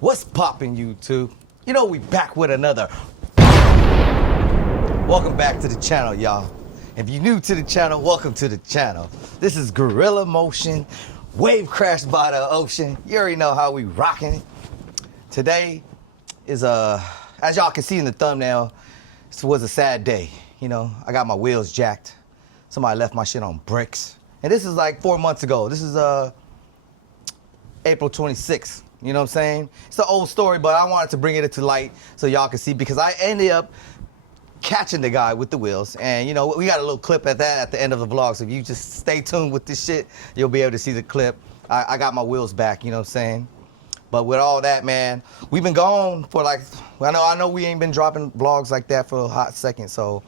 What's poppin', YouTube? You know, we back with another. Welcome back to the channel, y'all. If you're new to the channel, welcome to the channel. This is Gorilla Motion, wave crash by the ocean. You already know how we rocking it. Today is, as y'all can see in the thumbnail, this was a sad day. You know, I got my wheels jacked. Somebody left my shit on bricks. And this is like 4 months ago. This is April 26th. You know what I'm saying? It's an old story, but I wanted to bring it to light so y'all can see, because I ended up catching the guy with the wheels. And you know, we got a little clip at that at the end of the vlog. So if you just stay tuned with this shit, you'll be able to see the clip. I got my wheels back, you know what I'm saying? But with all that, man, we've been gone for like, I know we ain't been dropping vlogs like that for a hot second. So,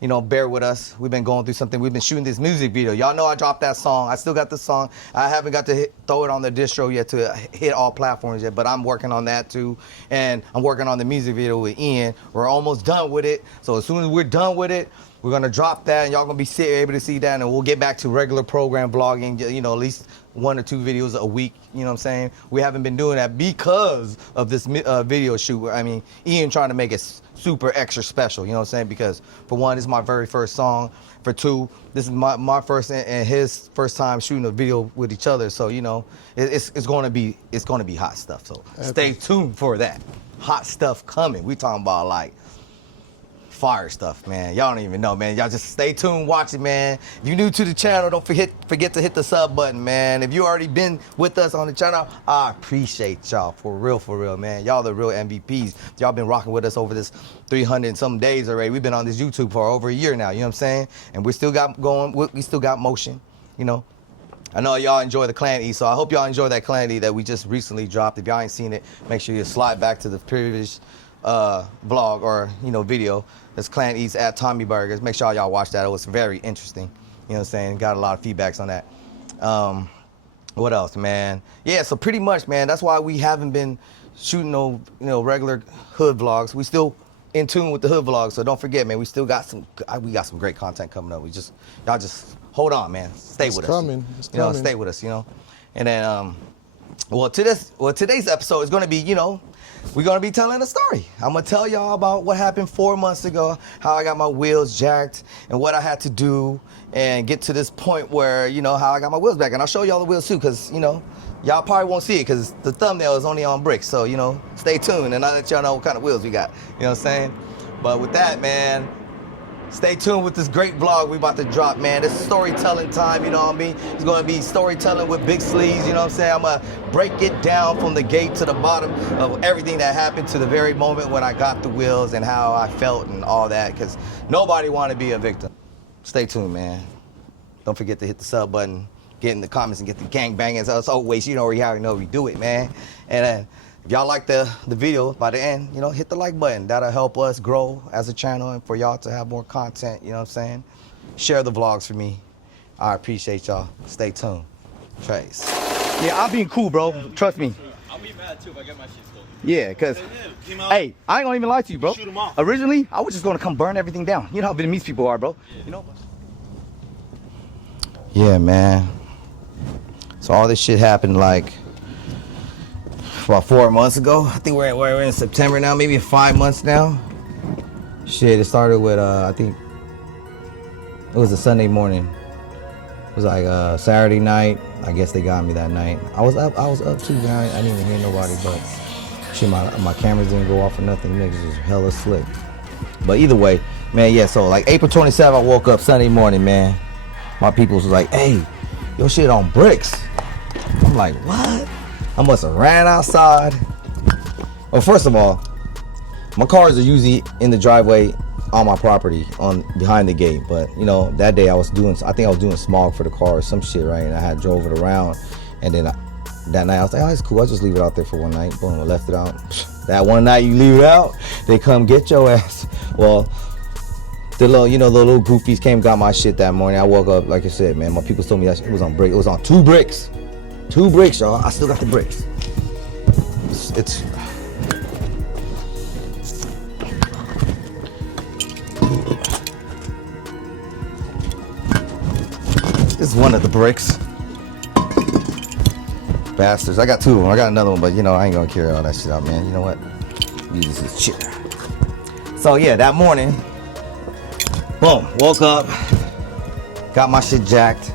you know, bear with us. We've been going through something. We've been shooting this music video. Y'all know I dropped that song. I still got the song. I haven't got to throw it on the distro yet to hit all platforms yet, but I'm working on that too. And I'm working on the music video with Ian. We're almost done with it. So as soon as we're done with it, we're gonna drop that and y'all gonna be able to see that, and we'll get back to regular program vlogging, you know, at least 1 or 2 videos a week, you know what I'm saying? We haven't been doing that because of this video shoot. I mean, Ian trying to make it super extra special, you know what I'm saying? Because for one, this is my very first song. For two, this is my first and his first time shooting a video with each other. So, you know, it's gonna be hot stuff. So stay tuned for that. Hot stuff coming. We talking about like fire stuff, man. Y'all don't even know, man. Y'all just stay tuned, watch it, man. If you're new to the channel, don't forget to hit the sub button, man. If you already been with us on the channel, I appreciate y'all for real, man. Y'all the real MVPs. Y'all been rocking with us over this 300 and some days already. We've been on this YouTube for over a year now, you know what I'm saying? And we still got going, we still got motion, you know. I know y'all enjoy the Clan E, so I hope y'all enjoy that Clan E that we just recently dropped. If y'all ain't seen it, make sure you slide back to the previous vlog or, you know, video. It's Clan Eats at Tommy Burgers. Make sure y'all watch that. It was very interesting. You know what I'm saying? Got a lot of feedbacks on that. What else, man? Yeah, so pretty much, man, that's why we haven't been shooting no, you know, regular hood vlogs. We still in tune with the hood vlogs, so don't forget, man, we still got some great content coming up. Y'all just hold on, man. Stay with us. It's coming. You know, stay with us, you know. And then today's episode is gonna be, you know, we're gonna be telling a story. I'm gonna tell y'all about what happened 4 months ago, how I got my wheels jacked, and what I had to do, and get to this point where, you know, how I got my wheels back. And I'll show y'all the wheels too, because, you know, y'all probably won't see it because the thumbnail is only on bricks. So, you know, stay tuned and I'll let y'all know what kind of wheels we got. You know what I'm saying? But with that, man, stay tuned with this great vlog we about to drop, man. This is storytelling time, you know what I mean? It's gonna be storytelling with Big Sleezy, you know what I'm saying? I'm gonna break it down from the gate to the bottom of everything that happened to the very moment when I got the wheels and how I felt and all that, because nobody wanna be a victim. Stay tuned, man. Don't forget to hit the sub button, get in the comments and get the gang banging. As always, you know how we do it, man. And if y'all like the video by the end, you know, hit the like button. That'll help us grow as a channel and for y'all to have more content, you know what I'm saying? Share the vlogs for me. I appreciate y'all. Stay tuned. Trace. Yeah, I'm being cool, bro. Trust me. I'll be mad too if I get my shit stolen. Yeah, because, hey, I ain't gonna even lie to you, bro. Shoot 'em off. Originally, I was just gonna come burn everything down. You know how Vietnamese people are, bro. Yeah. You know? Yeah, man. So all this shit happened like about 4 months ago. I think we're in September now, maybe 5 months now. Shit, it started with I think it was a Sunday morning. It was like Saturday night. I guess they got me that night. I was up too, man. I didn't even hear nobody, but shit, my cameras didn't go off or nothing. Niggas was hella slick. But either way, man, yeah, so like April 27th, I woke up Sunday morning, man. My people was like, hey, your shit on bricks. I'm like, what? I must have ran outside. Well, first of all, my cars are usually in the driveway on my property, on behind the gate. But you know, that day I think I was doing smog for the car or some shit, right? And I had drove it around, and then that night I was like, oh, it's cool. I'll just leave it out there for one night. Boom, I left it out. That one night you leave it out, they come get your ass. Well, the little goofies came, got my shit that morning. I woke up, like I said, man, my people told me that it was on brick. It was on 2 bricks. 2 bricks, y'all. I still got the bricks. It's this is one of the bricks. Bastards. I got two of them. I got another one, but you know, I ain't gonna carry all that shit out, man. You know what? Use this as chair. So yeah, that morning, boom, woke up, got my shit jacked.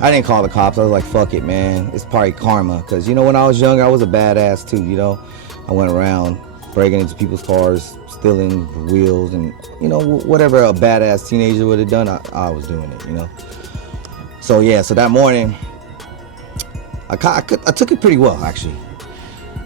I didn't call the cops. I was like, fuck it, man. It's probably karma. Because, you know, when I was younger, I was a badass, too, you know. I went around breaking into people's cars, stealing wheels, and, you know, whatever a badass teenager would have done, I was doing it, you know. So, yeah, so that morning, I took it pretty well, actually.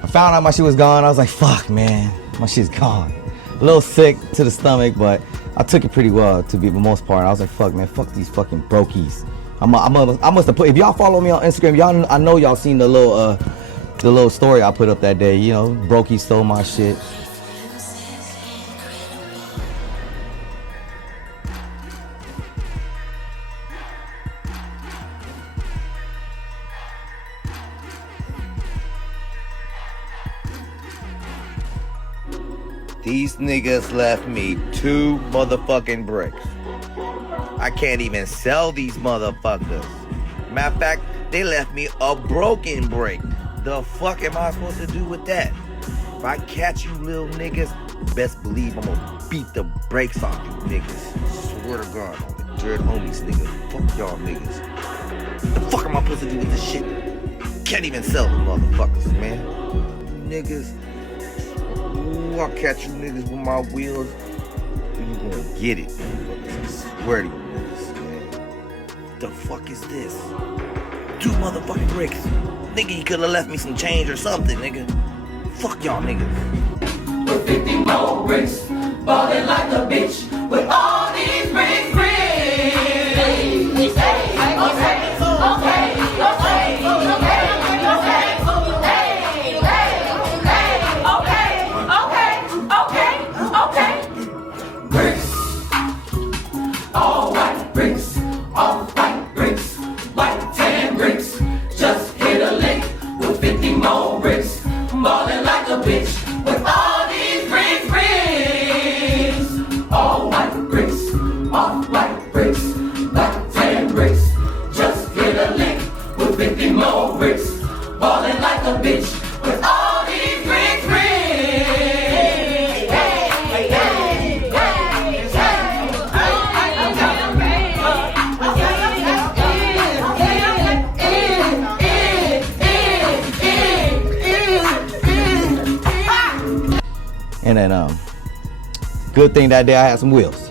I found out my shit was gone. I was like, fuck, man. My shit's gone. A little sick to the stomach, but I took it pretty well, to be the most part. I was like, fuck, man, fuck these fucking brokies. I must have put. If y'all follow me on Instagram, y'all, I know y'all seen the little story I put up that day. You know, Brokey stole my shit. These niggas left me 2 motherfucking bricks. I can't even sell these motherfuckers. Matter of fact, they left me a broken brick. The fuck am I supposed to do with that? If I catch you little niggas, best believe I'm gonna beat the brakes off you niggas. Swear to God, on the dirt homies, nigga. Fuck y'all niggas. The fuck am I supposed to do with this shit? Can't even sell them motherfuckers, man. Niggas. Ooh, I'll catch you niggas with my wheels. You gonna get it, motherfuckers. I swear to you. The fuck is this? 2 motherfucking bricks. Nigga, you could have left me some change or something, nigga. Fuck y'all niggas. With 50 more bricks, ballin' like a bitch. With all these bricks, okay. Bricks, all white bricks, all white bricks, white 10 bricks. Just hit a lick with 50 more bricks. Ballin' like a bitch with all these bricks. All white bricks, off white bricks, white 10 bricks. Just hit a lick with 50 more bricks. Ballin' like a bitch with all these bricks. And then, good thing that day I had some wheels.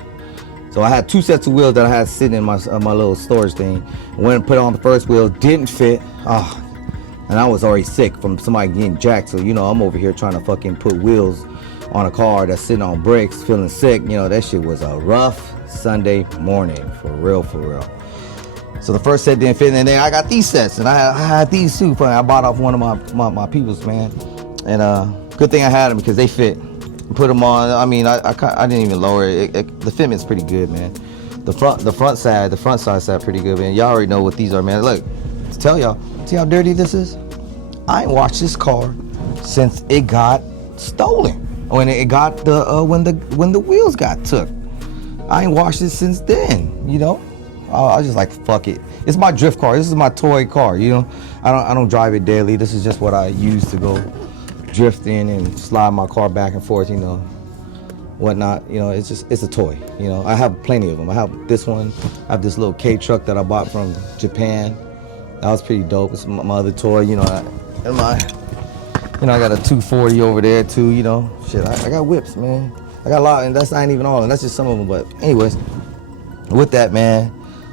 So I had 2 sets of wheels that I had sitting in my little storage thing. Went and put on the first wheel, didn't fit. And I was already sick from somebody getting jacked. So, you know, I'm over here trying to fucking put wheels on a car that's sitting on brakes, feeling sick. You know, that shit was a rough Sunday morning, for real, for real. So the first set didn't fit, and then I got these sets, and I had these too. I bought off one of my peoples, man. And good thing I had them because they fit. Put them on. I mean, I didn't even lower it. The fitment's pretty good, man. The front side sat pretty good, man. Y'all already know what these are, man. Look, to tell y'all, see how dirty this is? I ain't washed this car since it got stolen. When it got when the wheels got took. I ain't washed it since then, you know. I was just like, fuck it. It's my drift car. This is my toy car, you know. I don't drive it daily. This is just what I use to go drifting and slide my car back and forth, you know, whatnot. You know, it's a toy, you know. I have plenty of them. I have this one. I have this little K truck that I bought from Japan. That was pretty dope. It's my other toy, you know. I got a 240 over there too, you know. Shit, I got whips, man. I got a lot, and that's not even all, and that's just some of them. But anyways, with that, man,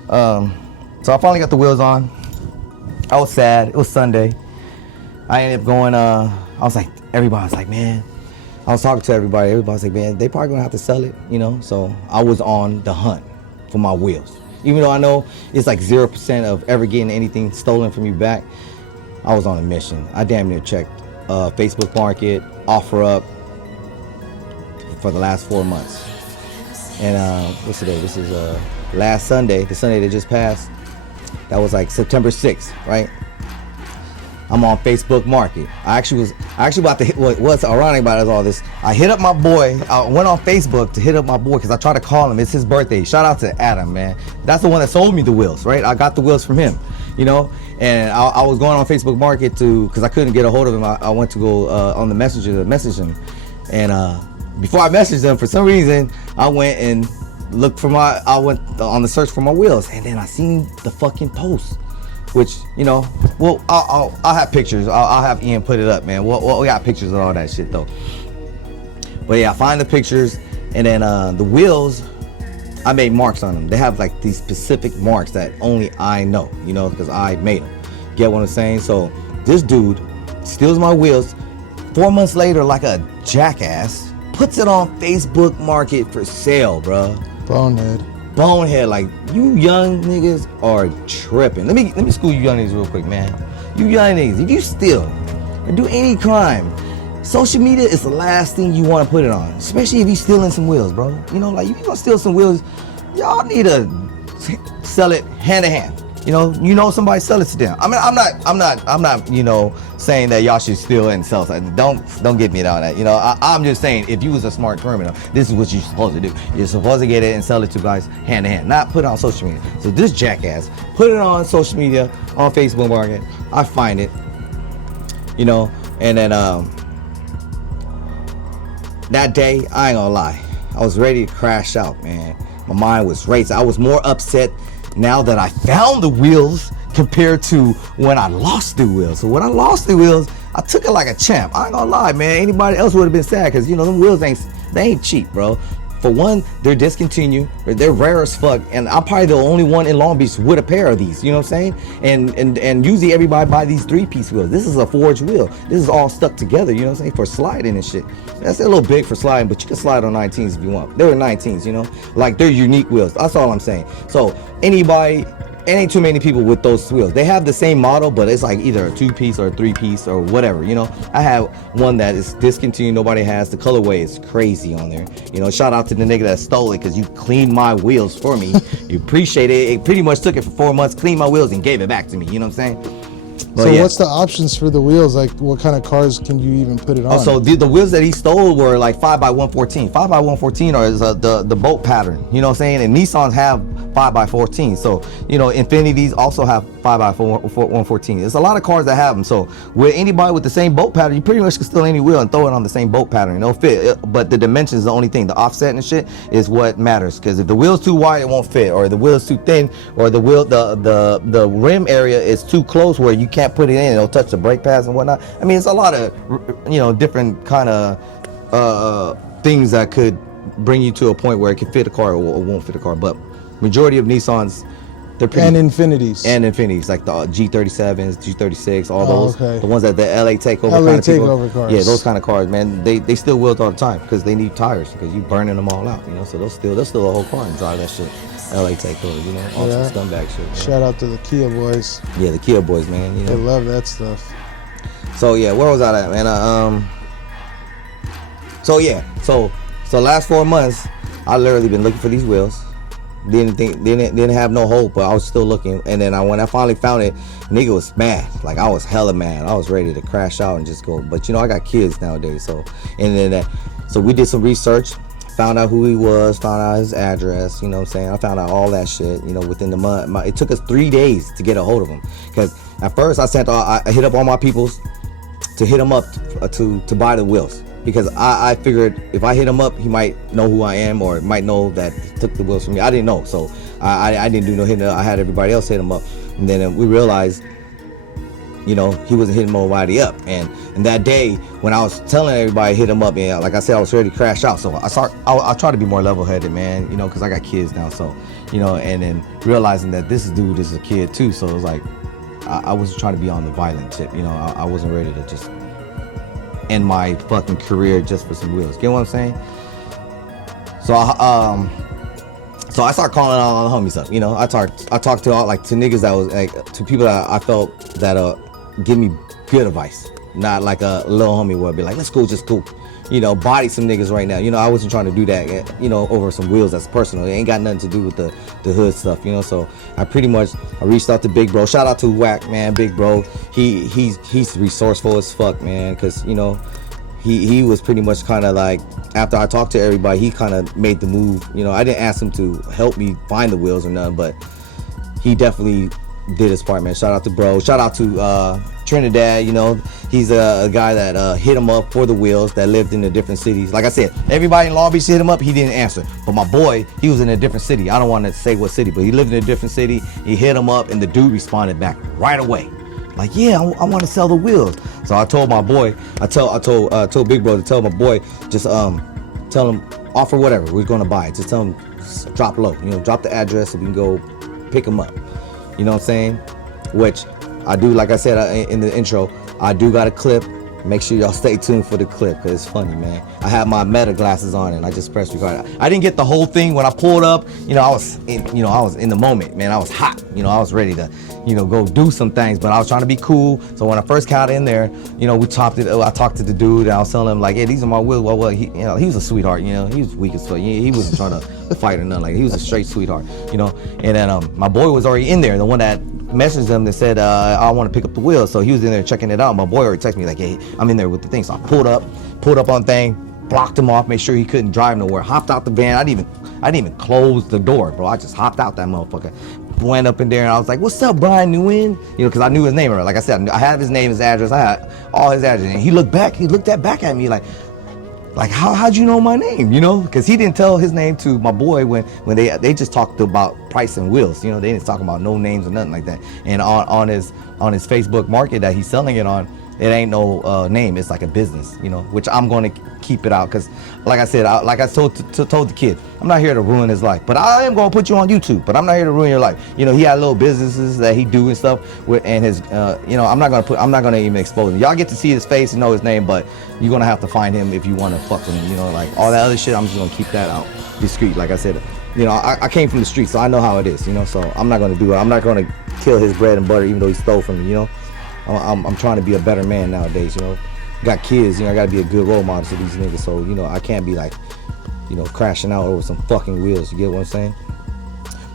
so I finally got the wheels on. I was sad. It was Sunday. I ended up going, everybody was like, man, I was talking to everybody. Everybody was like, man, they probably gonna have to sell it, you know? So I was on the hunt for my wheels. Even though I know it's like 0% of ever getting anything stolen from you back, I was on a mission. I damn near checked Facebook Market, OfferUp for the last 4 months. And what's today? This is last Sunday, the Sunday that just passed. That was like September 6th, right? I'm on Facebook Market. I actually was about to hit. What's ironic about it is all this. I hit up my boy. I went on Facebook to hit up my boy because I tried to call him. It's his birthday. Shout out to Adam, man. That's the one that sold me the wheels, right? I got the wheels from him, you know. And I was going on Facebook Market because I couldn't get a hold of him. I went to go on the messenger to message him, and before I messaged him, for some reason I went and looked for I went on the search for my wheels, and then I seen the fucking post. Which, you know, well, I'll have pictures. I'll have Ian put it up, man. We got pictures of all that shit, though. But yeah, I find the pictures, and then the wheels, I made marks on them. They have like these specific marks that only I know, you know, because I made them. Get what I'm saying? So this dude steals my wheels. 4 months later, like a jackass, puts it on Facebook Market for sale, bro. Bonehead, like, you young niggas are tripping. Let me school you young niggas real quick, man. You young niggas, if you steal or do any crime, social media is the last thing you want to put it on, especially if you stealing some wheels, bro. You know, like, if you gonna steal some wheels, y'all need to sell it hand to hand. You know somebody, sell it to them. I mean, I'm not, you know, saying that y'all should steal and sell something. Don't get me on that. You know, I'm just saying, if you was a smart criminal, this is what you're supposed to do. You're supposed to get it and sell it to guys hand to hand, not put it on social media. So this jackass put it on social media, on Facebook Market. I find it, you know, and then that day, I ain't gonna lie, I was ready to crash out, man. My mind was racing. I was more upset now that I found the wheels compared to when I lost the wheels. So when I lost the wheels, I took it like a champ. I ain't gonna lie, man. Anybody else would have been sad because, you know, them wheels ain't cheap, bro. For one, they're discontinued, they're rare as fuck, and I'm probably the only one in Long Beach with a pair of these, you know what I'm saying? And usually everybody buy these 3-piece wheels. This is a forged wheel. This is all stuck together, you know what I'm saying, for sliding and shit. That's a little big for sliding, but you can slide on 19s if you want. They were 19s, you know? Like, they're unique wheels. That's all I'm saying. So anybody, it ain't too many people with those wheels. They have the same model, but it's like either a 2-piece or a 3-piece or whatever, you know? I have one that is discontinued, nobody has. The colorway is crazy on there. You know, shout out to the nigga that stole it because you cleaned my wheels for me. You appreciate it. It pretty much took it for 4 months, cleaned my wheels and gave it back to me, you know what I'm saying? But so yeah. What's the options for the wheels? Like, what kind of cars can you even put it on? So the wheels that he stole were like 5x114. 5x114 is the boat pattern, you know what I'm saying? And Nissans have 5x14. So, you know, Infinities also have 5x114. There's a lot of cars that have them. So with anybody with the same boat pattern, you pretty much can steal any wheel and throw it on the same boat pattern. It'll fit. But the dimensions is the only thing. The offset and shit is what matters. Because if the wheel's too wide, it won't fit. Or the wheel's too thin. Or the wheel, the rim area is too close where you can't put it in. It'll touch the brake pads and whatnot. I mean, it's a lot of, you know, different kind of things that could bring you to a point where it can fit a car or won't fit a car. But majority of Nissans, they're pretty. And Infinities. And Infinities, like the G37s, G36, all those. Okay. The ones that the LA takeover LA kind of people. takeover cars. Yeah, those kind of cars, man. They steal wheels all the time because they need tires because you burning them all out, you know. So they'll steal a whole car and drive that shit. LA takeover, you know, all some scumbag shit. Man. Shout out to the Kia boys. Yeah, the Kia boys, man. You know? They love that stuff. So yeah, where was I at, man? So last 4 months, I literally been looking for these wheels. Didn't have no hope, but I was still looking. And then when I finally found it, nigga was mad. Like, I was hella mad. I was ready to crash out and just go. But you know, I got kids nowadays, so so we did some research, found out who he was, found out his address. You know what I'm saying? I found out all that shit. You know, within the month. It took us 3 days to get a hold of him because at first I hit up all my peoples to hit him up to buy the wheels. Because I figured if I hit him up, he might know who I am or might know that he took the wheels from me. I didn't know, so I didn't do no hitting up. I had everybody else hit him up. And then we realized, you know, he wasn't hitting nobody up. And that day, when I was telling everybody hit him up, and like I said, I was ready to crash out. So I try to be more level-headed, man, you know, because I got kids now. So, you know, and then realizing that this dude is a kid too. So it was like, I wasn't trying to be on the violent tip. You know, I wasn't ready to just end my fucking career just for some wheels. Get what I'm saying? So I start calling all the homies up. You know, I talked to all, like, to niggas that was like, to people that I felt that give me good advice. not like a little homie would be like, let's go, just go. You know, body some niggas right now. You know, I wasn't trying to do that, you know, over some wheels that's personal. It ain't got nothing to do with the hood stuff, you know. So I reached out to Big Bro. Shout out to Wack, man, Big Bro. He's resourceful as fuck, man, because, you know, he was pretty much kind of like, after I talked to everybody, he kind of made the move. You know, I didn't ask him to help me find the wheels or nothing, but he definitely did his part, man. Shout out to Bro. Shout out to Trinidad. You know, he's a guy that hit him up for the wheels, that lived in the different cities. Like I said, everybody in Long Beach hit him up, he didn't answer. But my boy, he was in a different city. I don't want to say what city, but he lived in a different city. He hit him up, and the dude responded back right away. Like, yeah, I want to sell the wheels. So I told my boy, I told Big Bro to tell my boy, just tell him, offer whatever, we're gonna buy it. Just tell him, drop low, you know, drop the address so we can go pick him up. You know what I'm saying? Which I do, like I said in the intro, I do got a clip. Make sure y'all stay tuned for the clip, because it's funny, man. I have my Meta glasses on and I just pressed record. I didn't get the whole thing when I pulled up. You know, I was in the moment, man. I was hot. You know, I was ready to, you know, go do some things, but I was trying to be cool. So when I first got in there, you know, I talked to the dude, and I was telling him like, yeah, these are my wheels. Well, he was a sweetheart. You know, he was weak as fuck. He wasn't trying to fight or nothing. Like, he was a straight sweetheart. You know, and then my boy was already in there. The one that messaged him that said, I want to pick up the wheels. So he was in there checking it out. My boy already texted me like, hey, I'm in there with the thing. So I pulled up on thing, blocked him off, made sure he couldn't drive nowhere, hopped out the van. I didn't even close the door, bro. I just hopped out that motherfucker, went up in there, and I was like, what's up, Brian Nguyen? You know, because I knew his name. Like I said, I have his name, his address, I had all his address. And he looked back at me like how'd you know my name? You know, because he didn't tell his name to my boy when they just talked about price and wheels. You know, they didn't talk about no names or nothing like that. And on his Facebook market that he's selling it on, it ain't no name. It's like a business, you know, which I'm going to keep it out, because like I said, like I told the kid, I'm not here to ruin his life, but I am going to put you on YouTube, but I'm not here to ruin your life. You know, he had little businesses that he do and stuff with, and his you know, I'm not going to even expose him. Y'all get to see his face and know his name, but you're going to have to find him if you want to fuck with him. You know, like all that other shit, I'm just going to keep that out discreet. Like I said, you know, I came from the streets, so I know how it is, you know, so I'm not going to do it. I'm not going to kill his bread and butter, even though he stole from me, you know. I'm trying to be a better man nowadays, you know. Got kids, you know, I gotta be a good role model to these niggas, so, you know, I can't be like, you know, crashing out over some fucking wheels, you get what I'm saying?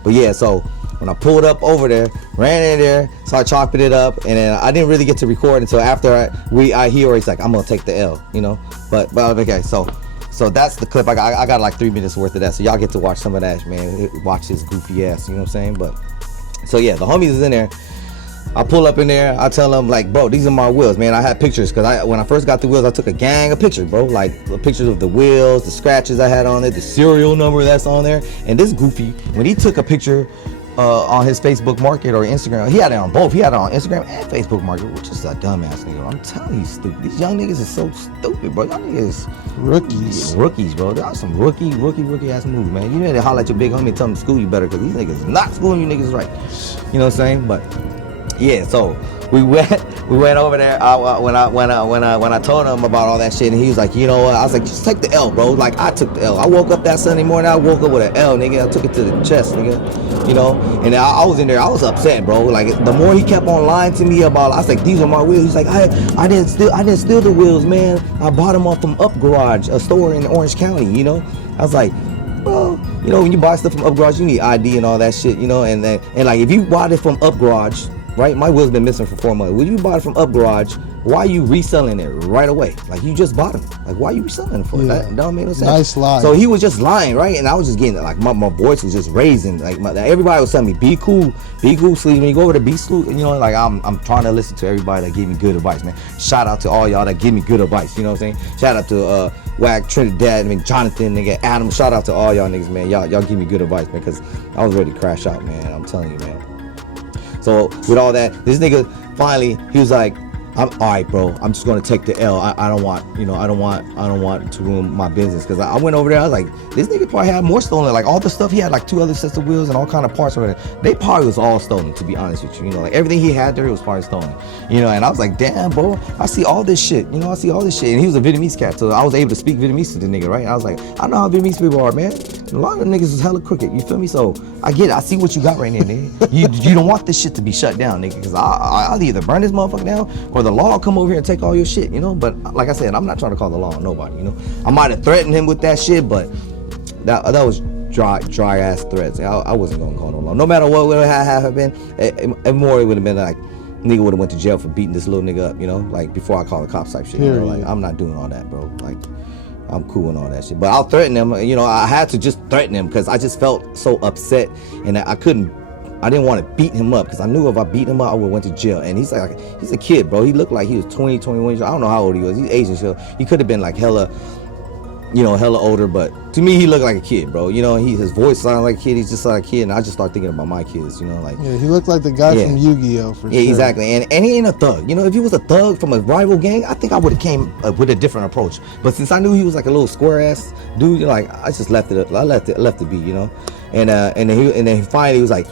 But yeah, so when I pulled up over there, ran in there, started chopping it up, and then I didn't really get to record until after he always like, I'm gonna take the L, you know. But okay, so that's the clip. I got like 3 minutes worth of that, so y'all get to watch some of that, man. Watch his goofy ass, you know what I'm saying? But so yeah, the homies is in there. I pull up in there, I tell them like, bro, these are my wheels, man. I had pictures, because when I first got the wheels, I took a gang of pictures, bro. Like the pictures of the wheels, the scratches I had on it, the serial number that's on there. And this goofy, when he took a picture on his Facebook Market or Instagram, he had it on both. He had it on Instagram and Facebook Market, which is a dumbass nigga. I'm telling you, he's stupid. These young niggas are so stupid, bro. Y'all niggas rookies, bro. There are some rookie ass moves, man. You need to holler at your big homie and tell him to school you better, because these niggas not schooling you niggas right. You know what I'm saying? But yeah, so we went over there. When I told him about all that shit, and he was like, you know what? I was like, just take the L, bro. Like, I took the L. I woke up that Sunday morning. I woke up with an L, nigga. I took it to the chest, nigga. You know, and I was in there. I was upset, bro. Like, the more he kept on lying to me about, I was like, these are my wheels. He's like, I didn't steal the wheels, man. I bought them off from Up Garage, a store in Orange County. You know, I was like, well, you know, when you buy stuff from Up Garage, you need ID and all that shit, you know, and like, if you bought it from Up Garage, right? My wheel's been missing for 4 months. When you bought it from Up Garage, why are you reselling it right away? Like, you just bought them. Like, why are you reselling it for? Yeah. That don't make no sense. Nice lie. So he was just lying, right? And I was just getting, like, my voice was just raising. Like, everybody was telling me, be cool, Sleezy. When you go over to be Sleezy, you know, like, I'm trying to listen to everybody that gave me good advice, man. Shout out to all y'all that give me good advice, you know what I'm saying? Shout out to Wack, Trinidad, I mean, Jonathan, nigga, Adam. Shout out to all y'all niggas, man. Y'all give me good advice, man, because I was ready to crash out, man. I'm telling you, man. So with all that, this nigga finally, he was like, I'm all right, bro. I'm just gonna take the L. I don't want to ruin my business, because I went over there. I was like, this nigga probably had more stolen. Like, all the stuff, he had like 2 other sets of wheels and all kind of parts over there. They probably was all stolen, to be honest with you. You know, like, everything he had there was probably stolen. You know, and I was like, damn, bro, I see all this shit. You know, I see all this shit. And he was a Vietnamese cat, so I was able to speak Vietnamese to the nigga, right? I was like, I know how Vietnamese people are, man. A lot of them niggas is hella crooked, you feel me? So I get it, I see what you got right there, nigga. You don't want this shit to be shut down, nigga, because I'll either burn this motherfucker down or the law will come over here and take all your shit, you know? But like I said, I'm not trying to call the law on nobody, you know? I might have threatened him with that shit, but that was dry ass threats. I wasn't gonna call no law. No matter what would have been, it more it would have been like, nigga would have went to jail for beating this little nigga up, you know? Like before I call the cops type shit, you know? Like I'm not doing all that, bro. Like I'm cool and all that shit. But I'll threaten him, you know, I had to just threaten him because I just felt so upset and I didn't want to beat him up because I knew if I beat him up, I would have went to jail. And he's a kid, bro. He looked like he was 20, 21 years old. I don't know how old he was. He's Asian, so he could have been like hella older, but to me, he looked like a kid, bro. You know, his voice sounded like a kid. He's just like a kid, and I just started thinking about my kids, you know, like. Yeah, he looked like the guy from Yu-Gi-Oh! For sure. Yeah, exactly, and he ain't a thug. You know, if he was a thug from a rival gang, I think I would have came with a different approach. But since I knew he was like a little square ass dude, you know, like I just left it. I left it be, you know, and then finally he was like,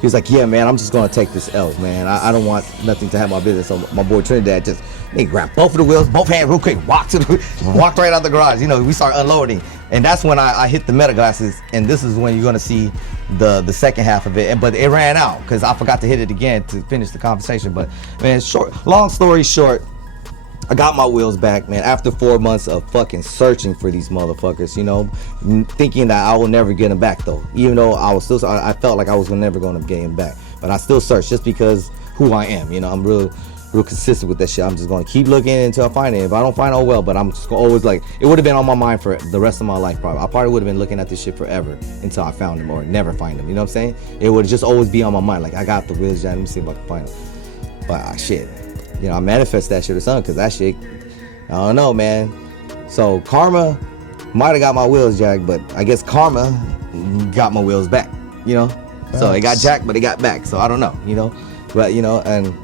he was like, yeah, man, I'm just gonna take this L, man. I don't want nothing to have my business. So my boy Trinidad just. They grabbed both of the wheels, both hands real quick, walked right out the garage. You know, we start unloading. And that's when I hit the meta glasses. And this is when you're gonna see the second half of it. But it ran out because I forgot to hit it again to finish the conversation. But man, long story short, I got my wheels back, man, after 4 months of fucking searching for these motherfuckers, you know, thinking that I will never get them back though. Even though I felt like I was never gonna get them back. But I still searched just because who I am, you know, I'm real consistent with that shit. I'm just gonna keep looking until I find it. If I don't find it, oh well, but I'm just always like, it would have been on my mind for the rest of my life probably. I probably would have been looking at this shit forever until I found him or never find him, you know what I'm saying? It would just always be on my mind, like I got the wheels, let me see if I can find him. But shit, you know, I manifest that shit or something, cause that shit, I don't know, man. So karma might have got my wheels jacked, but I guess karma got my wheels back, you know? So it got jacked, but it got back, so I don't know, you know? But, you know, and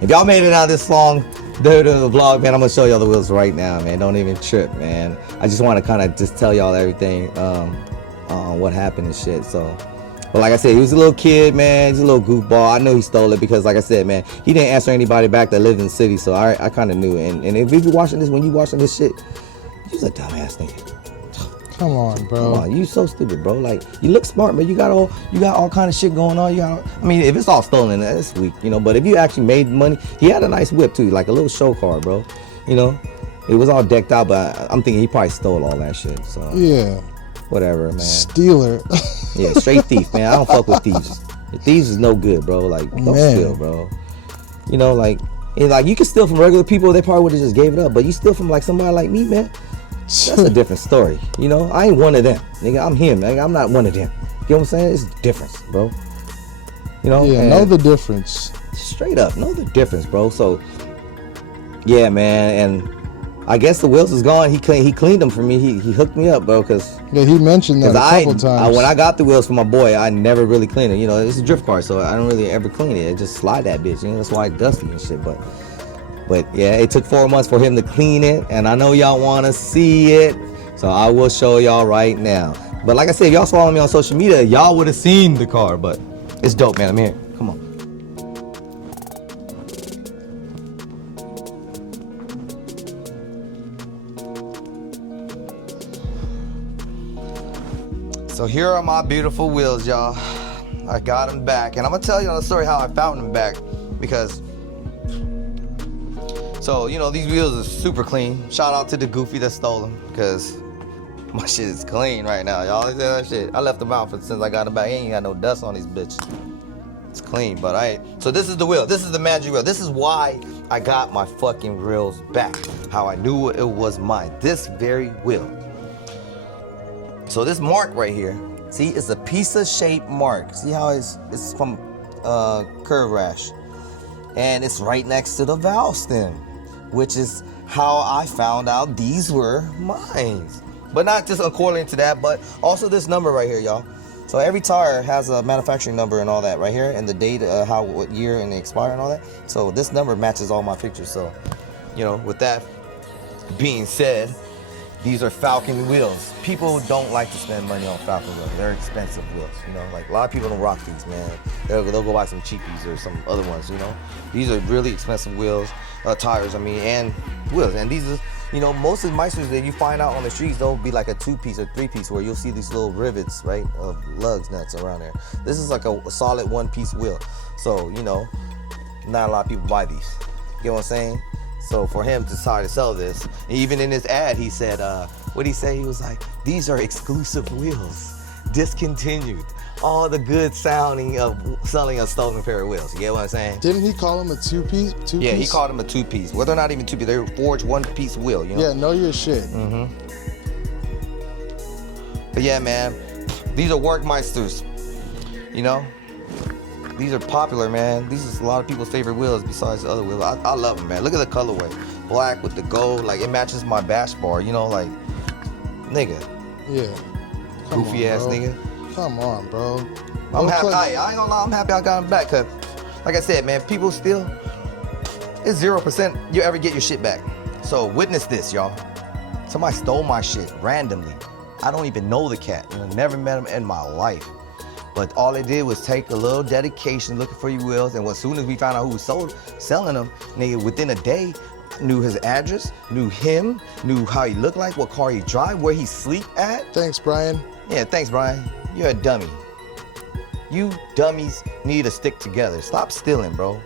if y'all made it out this long, dude, the vlog, man, I'm gonna show y'all the wheels right now, man. Don't even trip, man. I just want to kind of just tell y'all everything on what happened and shit. So, but like I said, he was a little kid, man. He's a little goofball. I knew he stole it because, like I said, man, he didn't answer anybody back that lived in the city. So I kind of knew. And if you watching this, when you watching this shit, you's a dumbass nigga. Come on, bro. Come on, you so stupid, bro. Like, you look smart, man. You got all kind of shit going on. I mean, if it's all stolen, that's weak, you know. But if you actually made money, he had a nice whip too, like a little show car, bro. You know, it was all decked out, but I'm thinking he probably stole all that shit. So yeah, whatever, man. Stealer. Yeah, straight thief, man. I don't fuck with thieves. The thieves is no good, bro. Like, don't steal, bro. You know, like you can steal from regular people. They probably would have just gave it up. But you steal from like somebody like me, man. That's a different story, you know. I ain't one of them, nigga. I'm him, nigga. I'm not one of them. You know what I'm saying? It's a difference, bro. You know? Yeah, know the difference. Straight up, know the difference, bro. So, yeah, man. And I guess the wheels is gone. He cleaned them for me. He hooked me up, bro. Cause yeah, he mentioned that a couple times. When I got the wheels for my boy, I never really cleaned it. You know, it's a drift car, so I don't really ever clean it. I just slide that bitch. You know, that's why it's dusty and shit. But yeah, it took 4 months for him to clean it, and I know y'all want to see it, so I will show y'all right now. But like I said, if y'all follow me on social media, y'all would have seen the car, but it's dope, man. I'm here. Come on. So here are my beautiful wheels, y'all. I got them back, and I'm gonna tell you the story how I found them back, because so, you know, these wheels are super clean. Shout out to the goofy that stole them, because my shit is clean right now, y'all. That shit, I left them out since I got them back. He ain't got no dust on these bitches. It's clean, but so this is the wheel. This is the magic wheel. This is why I got my fucking wheels back. How I knew it was mine. This very wheel. So this mark right here, see, it's a pizza-shaped mark. See how it's from curve rash, and it's right next to the valve stem, which is how I found out these were mine. But not just according to that, but also this number right here, y'all. So every tire has a manufacturing number and all that right here, and the date, what year and the expire and all that. So this number matches all my pictures. So, you know, with that being said, these are Falcon wheels. People don't like to spend money on Falcon wheels. They're expensive wheels, you know. Like, a lot of people don't rock these, man. They'll go buy some cheapies or some other ones, you know. These are really expensive wheels, tires, I mean, and wheels. And these are You know, most of the Meisters that you find out on the streets, they'll be like a 2-piece or 3-piece where you'll see these little rivets, right, of lugs nuts around there. This is like a solid 1-piece wheel. So, you know, not a lot of people buy these. You get what I'm saying? So for him to decide to sell this, even in his ad, he said, what'd he say? He was like, these are exclusive wheels, discontinued. All the good sounding of selling a stolen pair of wheels. You get what I'm saying? Didn't he call him a two-piece? Yeah, he called him a 2-piece. Well, they're not even 2-piece. They're forged 1-piece wheel, you know? Yeah, know your shit. Mm-hmm. But yeah, man, these are Workmeisters, you know? These are popular, man. These are a lot of people's favorite wheels besides the other wheels. I love them, man. Look at the colorway. Black with the gold. Like, it matches my bash bar, you know? Like, nigga. Yeah. Goofy ass nigga. Come on, bro. I'm happy. I ain't gonna lie, I'm happy I got him back. Cause, like I said, man, people still, it's 0% you ever get your shit back. So witness this, y'all. Somebody stole my shit randomly. I don't even know the cat. You know, never met him in my life. But all they did was take a little dedication looking for your wheels. And as soon as we found out who was selling them, nigga, within a day, knew his address, knew him, knew how he looked like, what car he drive, where he sleep at. Thanks, Brian. Yeah, thanks, Brian. You're a dummy. You dummies need to stick together. Stop stealing, bro.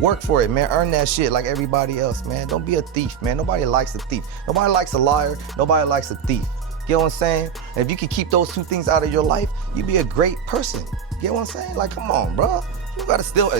Work for it, man. Earn that shit like everybody else, man. Don't be a thief, man. Nobody likes a thief. Nobody likes a liar. Nobody likes a thief. Get what I'm saying? And if you can keep those two things out of your life, you'd be a great person. Get what I'm saying? Like, come on, bro. You gotta steal.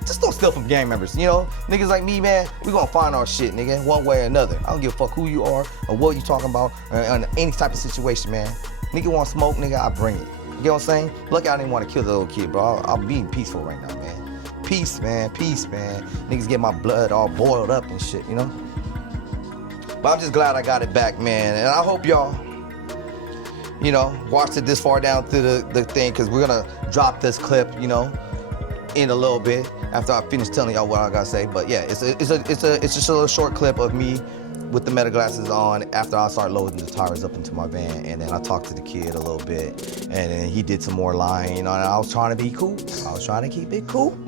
Just don't steal from gang members, you know? Niggas like me, man, we gonna find our shit, nigga, one way or another. I don't give a fuck who you are or what you talking about or any type of situation, man. Nigga want smoke, nigga, I bring it. You get what I'm saying? Lucky I didn't want to kill the little kid, bro. I'm being peaceful right now, man. Peace, man. Peace, man. Niggas get my blood all boiled up and shit, you know? But I'm just glad I got it back, man. And I hope y'all, you know, watched it this far down through the thing, because we're gonna drop this clip, you know, in a little bit after I finish telling y'all what I gotta say. But yeah, it's just a little short clip of me with the meta glasses on after I start loading the tires up into my van, and then I talked to the kid a little bit, and then he did some more lying, you know, and I was trying to be cool. I was trying to keep it cool.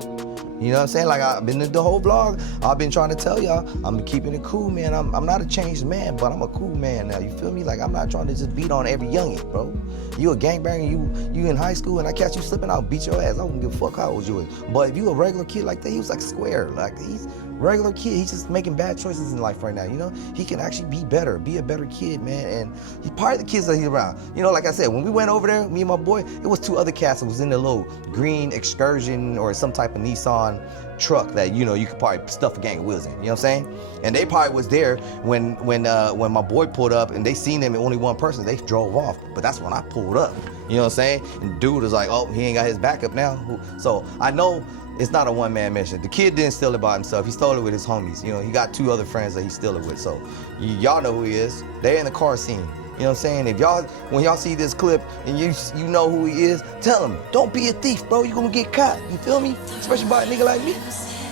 You know what I'm saying? Like, I've been in the whole vlog, I've been trying to tell y'all, I'm keeping it cool, man. I'm not a changed man, but I'm a cool man now. You feel me? Like, I'm not trying to just beat on every youngin', bro. You a gangbanger, you in high school, and I catch you slipping, I'll beat your ass. I wouldn't give a fuck how old you was. But if you a regular kid like that, he was like square. Like, he's regular kid. He's just making bad choices in life right now, you know? He can actually be better, be a better kid, man. And he's part of the kids that he's around. You know, like I said, when we went over there, me and my boy, it was 2 other cats that was in the little green Excursion or some type of Nissan truck that, you know, you could probably stuff a gang of wheels in, you know what I'm saying? And they probably was there when my boy pulled up and they seen him and only one person, they drove off. But that's when I pulled up, you know what I'm saying? And dude was like, oh, he ain't got his backup now. So I know it's not a one-man mission. The kid didn't steal it by himself. He stole it with his homies. You know, he got 2 other friends that he stole it with. So y'all know who he is. They're in the car scene. You know what I'm saying? If y'all, when y'all see this clip and you know who he is, tell him, don't be a thief, bro. You're gonna get caught. You feel me? Especially by a nigga like me.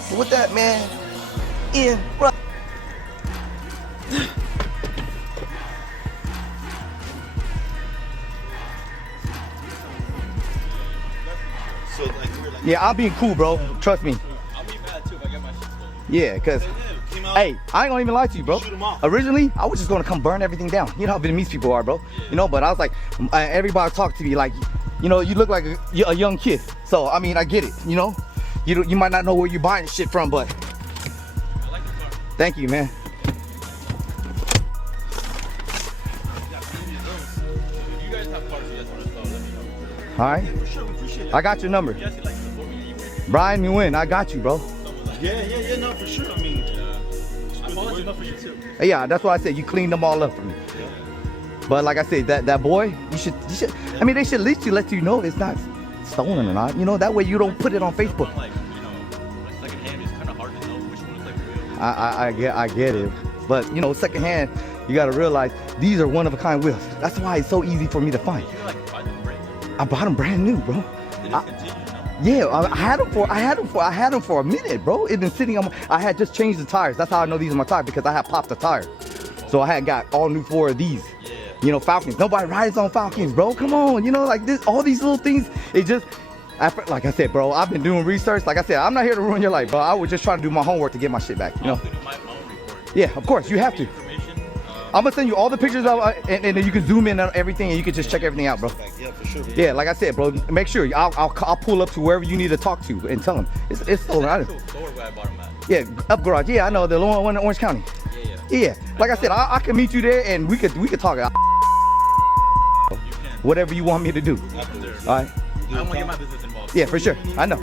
But with that, man, Ian, bro. So, like, we're like, Yeah, I'm being cool, bro. Trust me. I'll be mad too if I get my shit stolen. Yeah, because, hey, I ain't gonna even lie to you, bro. Shoot 'em off. Originally, I was just gonna come burn everything down. You know how Vietnamese people are, bro. You know, but I was like, everybody talked to me like, you know, you look like a young kid. So, I mean, I get it, you know? You might not know where you're buying shit from, but I like the car. thank you, man. If you guys have cars you guys want to sell, let me know. All right, For sure, we appreciate it. I got your number. You guys can like support me, you win. Brian, you win. I got you, bro. Yeah, no, for sure. I mean, I followed you up for you too. Yeah, that's why I said you cleaned them all up for me. But like I said, that boy, you should. I mean, they should at least let you know it's not stolen or not. You know, that way you don't put it on Facebook. Like, you know, like secondhand, it's kind of hard to know which one is like real. I get it. But you know, secondhand, you gotta realize these are one-of-a-kind wheels. That's why it's so easy for me to find. You like buy them brand new. I bought them brand new, bro. Then it's continued, no? Yeah, I had them for a minute, bro. It's been sitting on. I had just changed the tires. That's how I know these are my tires, because I had popped the tire. So I had got all new 4 of these. Yeah. You know, Falcons. Nobody rides on Falcons, bro. Come on, you know, like this, all these little things. It just, like I said, bro, I've been doing research. Like I said, I'm not here to ruin your life, bro. I was just trying to do my homework to get my shit back. You know. Do my own report. Yeah, of course you have to. Information, I'm gonna send you all the pictures of, and then you can zoom in on everything, and you can just check everything out, bro. Yeah, for sure. Yeah, like I said, bro. Make sure I'll pull up to wherever you need to talk to and tell them it's stolen. Store where I bought them at. Yeah, up garage. Yeah, I know the one in Orange County. Yeah. Like I said, I can meet you there, and we could talk. Whatever you want me to do. All right. I don't want to get my business involved. Yeah, for sure. I know.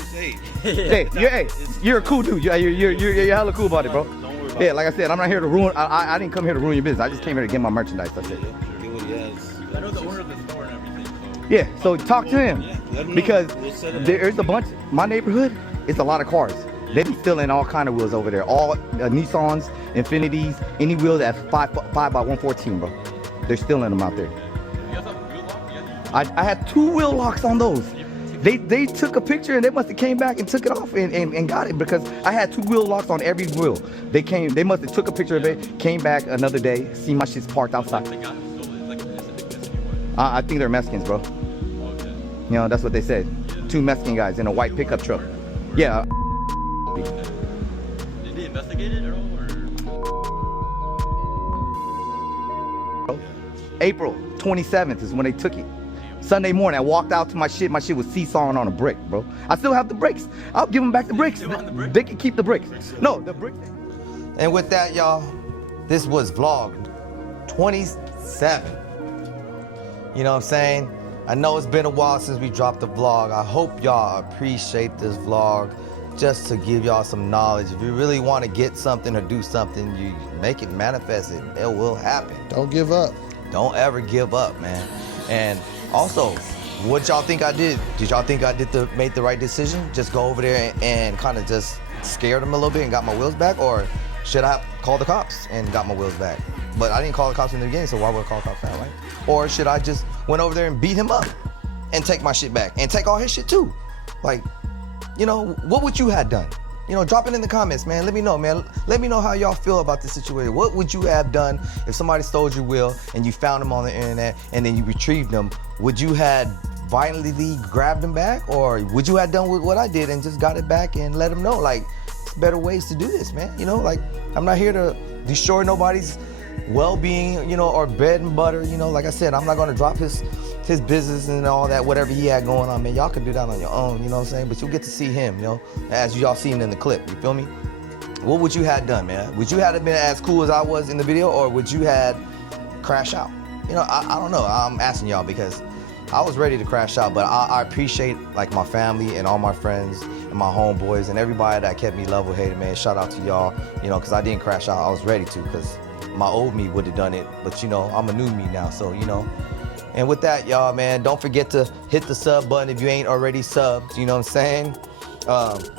Hey, you're a cool dude. You're hella cool about it, bro. Don't worry about Yeah, like I said, I'm not here to ruin. I didn't come here to ruin your business. I just came here to get my merchandise. That's it. Get what he has. I know the owner of the store and everything. So. Yeah, so talk to him let him know. because We'll set it up. there's a bunch. My neighborhood, it's a lot of cars. They be stealing all kind of wheels over there. All Nissans, Infinities, any wheels at 5 by 114, bro. They're stealing them out there. You guys have a wheel lock? I had 2 wheel locks on those. They took a picture and they must have came back and took it off and got it because I had 2 wheel locks on every wheel. They must have took a picture of it, came back another day, see my shit's parked outside. The guy who stole it, it's a big Mexican one. I think they're Mexicans, bro. Okay. You know, that's what they said. 2 Mexican guys in a white pickup truck. Yeah. Did they investigate it at all? Or? April 27th is when they took it. Sunday morning, I walked out to my shit. My shit was seesawing on a brick, bro. I still have the bricks. I'll give them back the bricks. They can keep the bricks. No, the bricks. And with that, y'all, this was vlog 27. You know what I'm saying? I know it's been a while since we dropped the vlog. I hope y'all appreciate this vlog just to give y'all some knowledge. If you really want to get something or do something, you make it manifest it. It will happen. Don't give up. Don't ever give up, man. And also, what y'all think I did? Did y'all think I made the right decision? Just go over there and kind of just scared them a little bit and got my wheels back? Or should I have called the cops and got my wheels back? But I didn't call the cops in the beginning, so why would I call the cops now, right? Or should I just went over there and beat him up and take my shit back and take all his shit too? Like, you know, what would you have done? You know, drop it in the comments, man. Let me know, man. Let me know how y'all feel about this situation. What would you have done if somebody stole your wheel and you found them on the internet and then you retrieved them? Would you have violently grabbed them back, or would you have done what I did and just got it back and let them know? Like, it's better ways to do this, man. You know, like, I'm not here to destroy nobody's well-being, you know, or bread and butter. You know, like I said, I'm not gonna drop his business and all that, whatever he had going on, man. Y'all can do that on your own, you know what I'm saying? But you'll get to see him, you know, as y'all seen in the clip, you feel me? What would you have done, man? Would you have been as cool as I was in the video, or would you have crashed out? You know, I don't know. I'm asking y'all because I was ready to crash out, but I appreciate, like, my family and all my friends and my homeboys and everybody that kept me level-headed, man. Shout out to y'all, you know, because I didn't crash out. I was ready to, because my old me would have done it, but, you know, I'm a new me now, so, you know. And with that, y'all, man, don't forget to hit the sub button if you ain't already subbed, you know what I'm saying?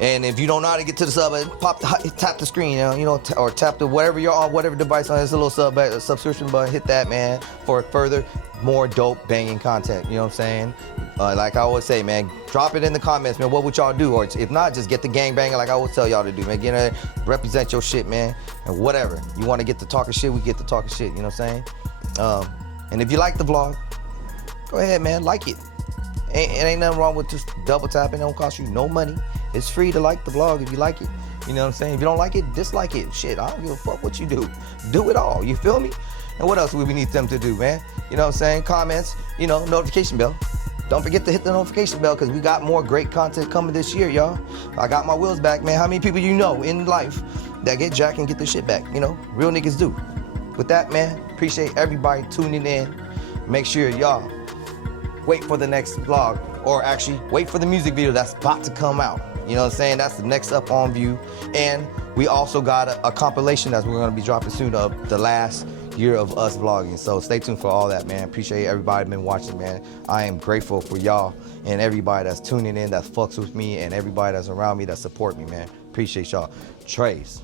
And if you don't know how to get to the sub button, tap the screen, you know, or tap the whatever you're on, whatever device on, there's a little subscription button, hit that, man, for further, more dope, banging content, you know what I'm saying? Like I always say, man, drop it in the comments, man, what would y'all do? Or if not, just get the gang banging like I always tell y'all to do, man. Get in there, represent your shit, man, and whatever. You want to get to talking shit, we get to talking shit, you know what I'm saying? And if you like the vlog, go ahead, man, like it. It ain't nothing wrong with just double tapping. It don't cost you no money. It's free to like the vlog if you like it. You know what I'm saying? If you don't like it, dislike it. Shit, I don't give a fuck what you do. Do it all, you feel me? And what else would we need them to do, man? You know what I'm saying? Comments, you know, notification bell. Don't forget to hit the notification bell because we got more great content coming this year, y'all. I got my wheels back, man. How many people you know in life that get jacked and get their shit back? You know, real niggas do. With that, man, appreciate everybody tuning in. Make sure y'all wait for the next vlog, or actually wait for the music video that's about to come out. You know what I'm saying? That's the next up on view. And we also got a compilation that we're gonna be dropping soon of the last year of us vlogging. So stay tuned for all that, man. Appreciate everybody been watching, man. I am grateful for y'all and everybody that's tuning in, that fucks with me, and everybody that's around me that support me, man. Appreciate y'all. Trace.